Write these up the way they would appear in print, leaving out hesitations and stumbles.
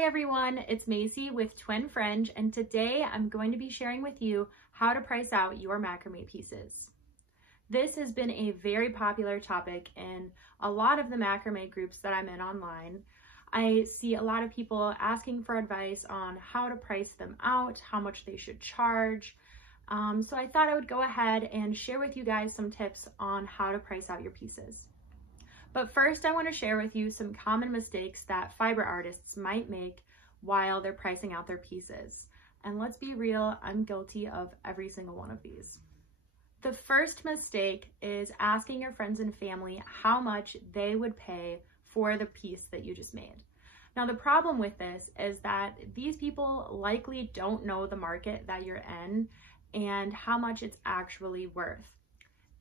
Hi everyone, it's Macy with Twin Fringe, and today I'm going to be sharing with you how to price out your macrame pieces. This has been a very popular topic in a lot of the macrame groups that I'm in online. I see a lot of people asking for advice on how to price them out, how much they should charge. So I thought I would go ahead and share with you guys some tips on how to price out your pieces. But first, I want to share with you some common mistakes that fiber artists might make while they're pricing out their pieces. And let's be real, I'm guilty of every single one of these. The first mistake is asking your friends and family how much they would pay for the piece that you just made. Now, the problem with this is that these people likely don't know the market that you're in and how much it's actually worth.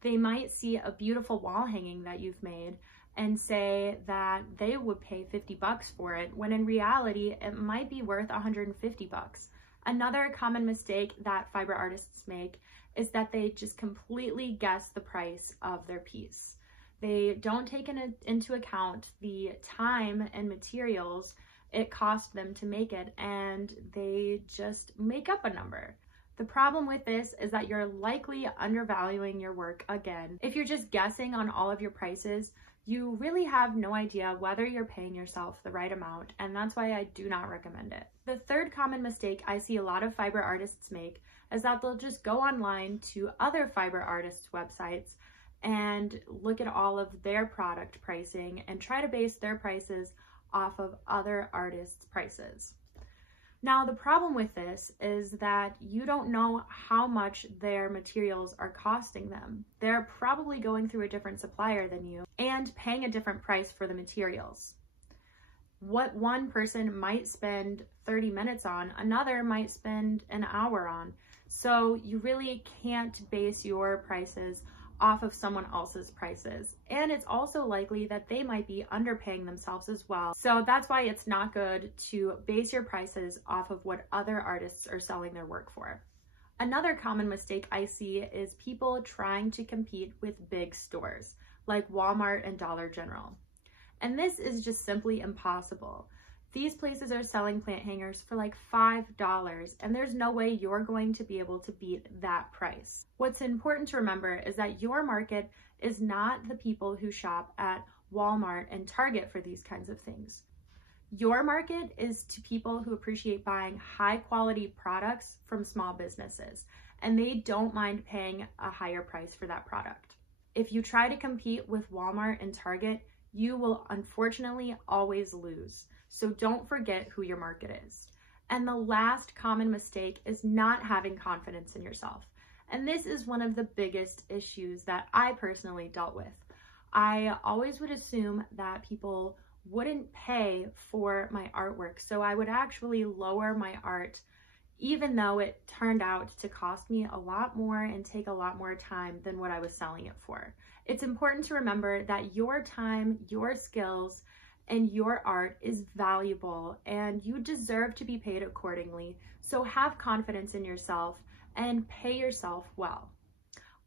They might see a beautiful wall hanging that you've made and say that they would pay 50 bucks for it, when in reality, it might be worth 150 bucks. Another common mistake that fiber artists make is that they just completely guess the price of their piece. They don't take into account the time and materials it cost them to make it, and they just make up a number. The problem with this is that you're likely undervaluing your work again. If you're just guessing on all of your prices, you really have no idea whether you're paying yourself the right amount, and that's why I do not recommend it. The third common mistake I see a lot of fiber artists make is that they'll just go online to other fiber artists' websites and look at all of their product pricing and try to base their prices off of other artists' prices. Now, the problem with this is that you don't know how much their materials are costing them. They're probably going through a different supplier than you and paying a different price for the materials. What one person might spend 30 minutes on, another might spend an hour on. So you really can't base your prices off of someone else's prices. And it's also likely that they might be underpaying themselves as well. So that's why it's not good to base your prices off of what other artists are selling their work for. Another common mistake I see is people trying to compete with big stores like Walmart and Dollar General. And this is just simply impossible. These places are selling plant hangers for like $5, and there's no way you're going to be able to beat that price. What's important to remember is that your market is not the people who shop at Walmart and Target for these kinds of things. Your market is to people who appreciate buying high quality products from small businesses, and they don't mind paying a higher price for that product. If you try to compete with Walmart and Target, you will unfortunately always lose. So don't forget who your market is. And the last common mistake is not having confidence in yourself. And this is one of the biggest issues that I personally dealt with. I always would assume that people wouldn't pay for my artwork, so I would actually lower my art, even though it turned out to cost me a lot more and take a lot more time than what I was selling it for. It's important to remember that your time, your skills, and your art is valuable, and you deserve to be paid accordingly. So have confidence in yourself and pay yourself well.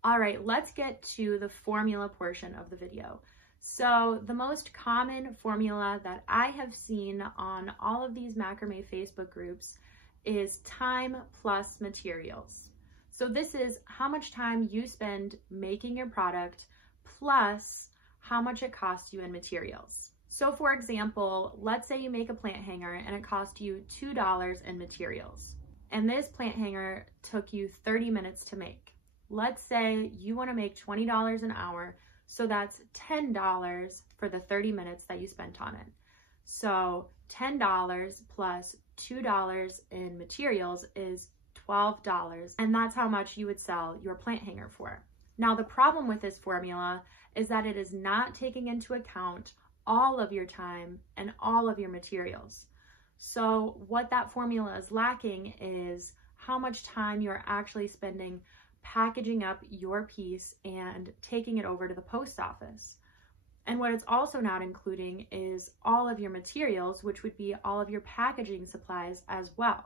All right, let's get to the formula portion of the video. So the most common formula that I have seen on all of these macrame Facebook groups is time plus materials. So this is how much time you spend making your product plus how much it costs you in materials. So for example, let's say you make a plant hanger and it cost you $2 in materials. And this plant hanger took you 30 minutes to make. Let's say you want to make $20 an hour, so that's $10 for the 30 minutes that you spent on it. So $10 plus $2 in materials is $12, and that's how much you would sell your plant hanger for. Now, the problem with this formula is that it is not taking into account all of your time and all of your materials. So what that formula is lacking is how much time you're actually spending packaging up your piece and taking it over to the post office. And what it's also not including is all of your materials, which would be all of your packaging supplies as well.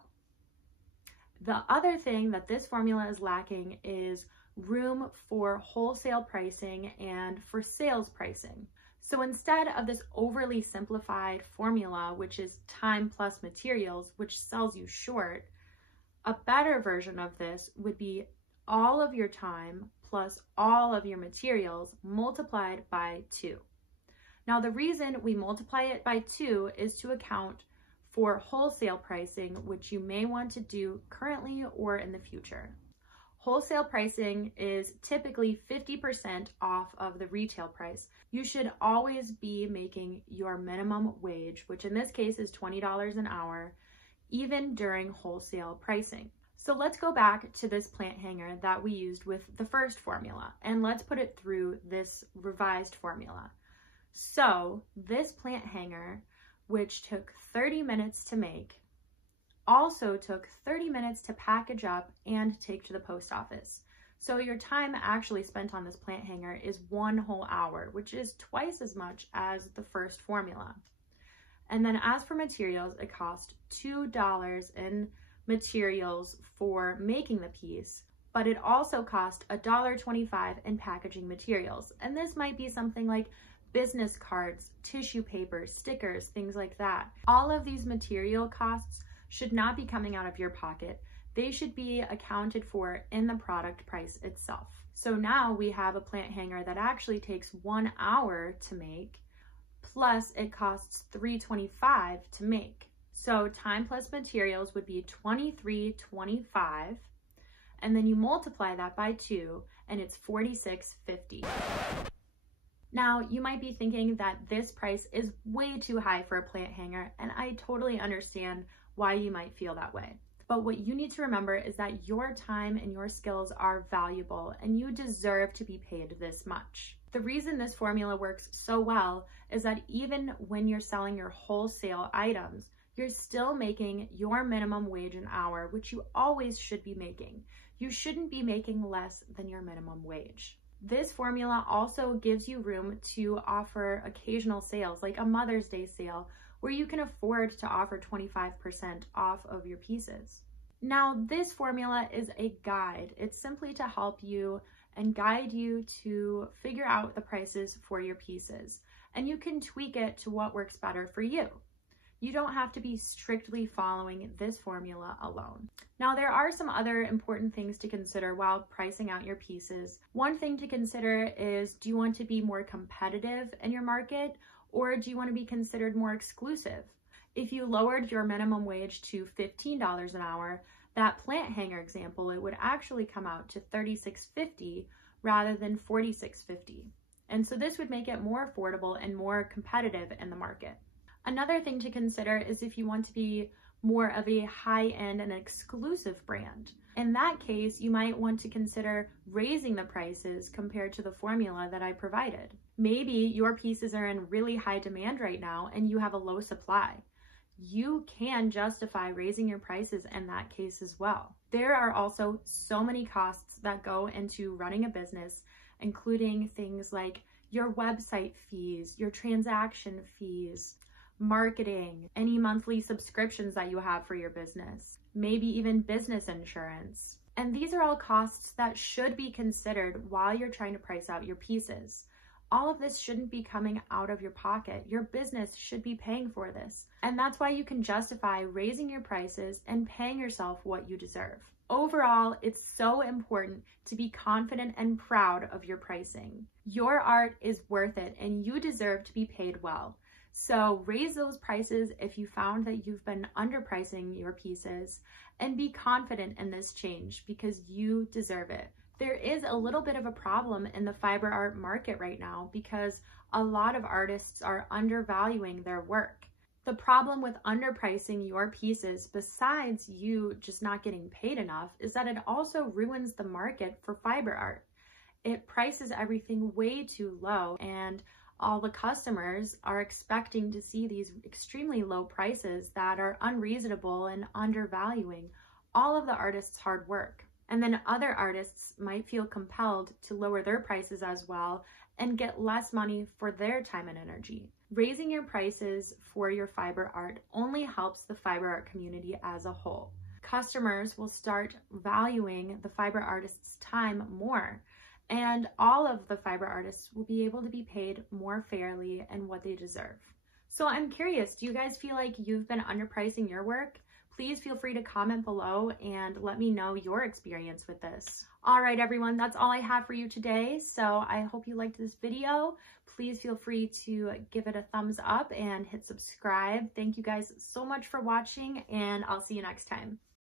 The other thing that this formula is lacking is room for wholesale pricing and for sales pricing. So instead of this overly simplified formula, which is time plus materials, which sells you short, a better version of this would be all of your time plus all of your materials multiplied by 2. Now, the reason we multiply it by 2 is to account for wholesale pricing, which you may want to do currently or in the future. Wholesale pricing is typically 50% off of the retail price. You should always be making your minimum wage, which in this case is $20 an hour, even during wholesale pricing. So let's go back to this plant hanger that we used with the first formula, and let's put it through this revised formula. So this plant hanger, which took 30 minutes to make, also took 30 minutes to package up and take to the post office. So your time actually spent on this plant hanger is 1 whole hour, which is twice as much as the first formula. And then as for materials, it cost $2 in materials for making the piece, but it also cost $1.25 in packaging materials. And this might be something like business cards, tissue paper, stickers, things like that. All of these material costs should not be coming out of your pocket. They should be accounted for in the product price itself. So now we have a plant hanger that actually takes 1 hour to make, plus it costs $3.25 to make. So time plus materials would be $23.25, and then you multiply that by 2, and it's $46.50. Now, you might be thinking that this price is way too high for a plant hanger, and I totally understand why you might feel that way. But what you need to remember is that your time and your skills are valuable, and you deserve to be paid this much. The reason this formula works so well is that even when you're selling your wholesale items, you're still making your minimum wage an hour, which you always should be making. You shouldn't be making less than your minimum wage. This formula also gives you room to offer occasional sales, like a Mother's Day sale, where you can afford to offer 25% off of your pieces. Now, this formula is a guide. It's simply to help you and guide you to figure out the prices for your pieces, and you can tweak it to what works better for you. You don't have to be strictly following this formula alone. Now, there are some other important things to consider while pricing out your pieces. One thing to consider is, do you want to be more competitive in your market, or do you want to be considered more exclusive? If you lowered your minimum wage to $15 an hour, that plant hanger example, it would actually come out to $36.50 rather than $46.50. And so this would make it more affordable and more competitive in the market. Another thing to consider is if you want to be more of a high-end and exclusive brand. In that case, you might want to consider raising the prices compared to the formula that I provided. Maybe your pieces are in really high demand right now and you have a low supply. You can justify raising your prices in that case as well. There are also so many costs that go into running a business, including things like your website fees, your transaction fees, marketing, any monthly subscriptions that you have for your business, maybe even business insurance. And these are all costs that should be considered while you're trying to price out your pieces. All of this shouldn't be coming out of your pocket. Your business should be paying for this. And that's why you can justify raising your prices and paying yourself what you deserve. Overall, it's so important to be confident and proud of your pricing. Your art is worth it and you deserve to be paid well. So raise those prices if you found that you've been underpricing your pieces, and be confident in this change because you deserve it. There is a little bit of a problem in the fiber art market right now because a lot of artists are undervaluing their work. The problem with underpricing your pieces, besides you just not getting paid enough, is that it also ruins the market for fiber art. It prices everything way too low, and all the customers are expecting to see these extremely low prices that are unreasonable and undervaluing all of the artist's hard work. And then other artists might feel compelled to lower their prices as well and get less money for their time and energy. Raising your prices for your fiber art only helps the fiber art community as a whole. Customers will start valuing the fiber artist's time more, and all of the fiber artists will be able to be paid more fairly and what they deserve. So I'm curious, do you guys feel like you've been underpricing your work? Please feel free to comment below and let me know your experience with this. All right, everyone, that's all I have for you today. So I hope you liked this video. Please feel free to give it a thumbs up and hit subscribe. Thank you guys so much for watching, and I'll see you next time.